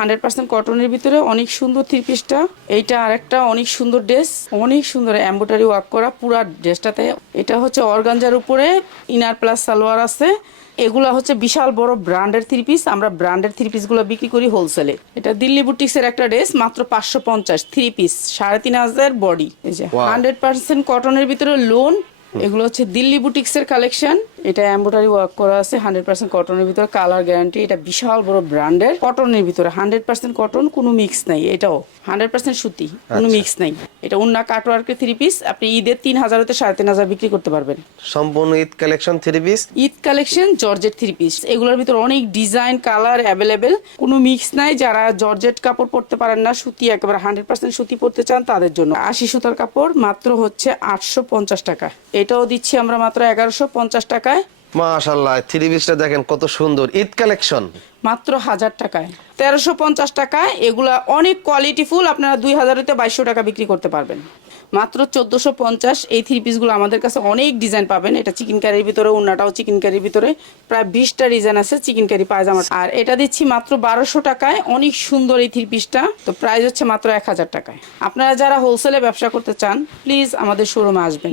100% কটনের ভিতরে অনেক সুন্দর থ্রি পিসটা। এইটা আরেকটা অনেক সুন্দর ড্রেস, অনেক সুন্দর এমব্রয়ডারি ওয়ার্ক করা পুরা ড্রেসটাতে। এটা হচ্ছে অর্গানজার উপরে ইনার প্লাস সালোয়ার আছে। এগুলা হচ্ছে বিশাল বড় ব্র্যান্ডের থ্রি পিস। আমরা ব্র্যান্ডের থ্রি পিসগুলো বিক্রি করি হোলসেলে। এটা দিল্লি বুটিক্সের একটা ড্রেস, মাত্র 550 থ্রি পিস, 3500 বডি। এই যে 100% কটনের ভিতরে লোন। এগুলো হচ্ছে দিল্লি বুটিক্সের কালেকশন। এটা এমব্রয়ডারি ওয়ার্ক করা আছে, 100% কটনের ভিতরে, কালার গ্যারান্টি। এটা বিশাল বড় ব্র্যান্ডের কটনের ভিতরে, 100% কটন, কোনো মিক্স নাই। এটাও 100% সুতি, কোনো মিক্স নাই। এটা উন্না কাটওয়ার্কের থ্রি পিস। আপনি ঈদের 3000 হতে 3500 বিক্রি করতে পারবেন। সম্পূর্ণ Eid collection three piece, Eid collection georgette three piece. এগুলোর ভিতরে অনেক ডিজাইন কালার অ্যাভেলেবেল, কোনো মিক্স নাই। যারা জর্জেট কাপড় পরতে পারেন না, সুতি একেবারে 100% সুতি পরতে চান, তাদের জন্য 80 সুতার কাপড় মাত্র হচ্ছে 850 টাকা। এটাও দিচ্ছি আমরা মাত্র 1150 টাকায়। মাশাআল্লাহ থ্রি পিসটা দেখেন কত সুন্দর, ঈদ কালেকশন মাত্র 1000 টাকায়, 1350 টাকায়। এগুলা অনেক কোয়ালিটিফুল, আপনারা 2000 হতে 2200 টাকা বিক্রি করতে পারবেন। মাত্র 1450। এই থ্রি পিসগুলো আমাদের কাছে অনেক ডিজাইন পাবেন। এটা চিকেন কারির ভিতরে, ওন্নাটাও চিকেন কারির ভিতরে, প্রায় 20টা ডিজাইন আছে চিকেন কারি পায়জামা। আর এটা দিচ্ছি মাত্র 1200 টাকায়। অনেক সুন্দর এই থ্রি পিসটা। তো প্রাইস হচ্ছে মাত্র 1000 টাকায়। আপনারা যারা হোলসেলে ব্যবসা করতে চান, প্লিজ আমাদের শোরুমে আসবেন।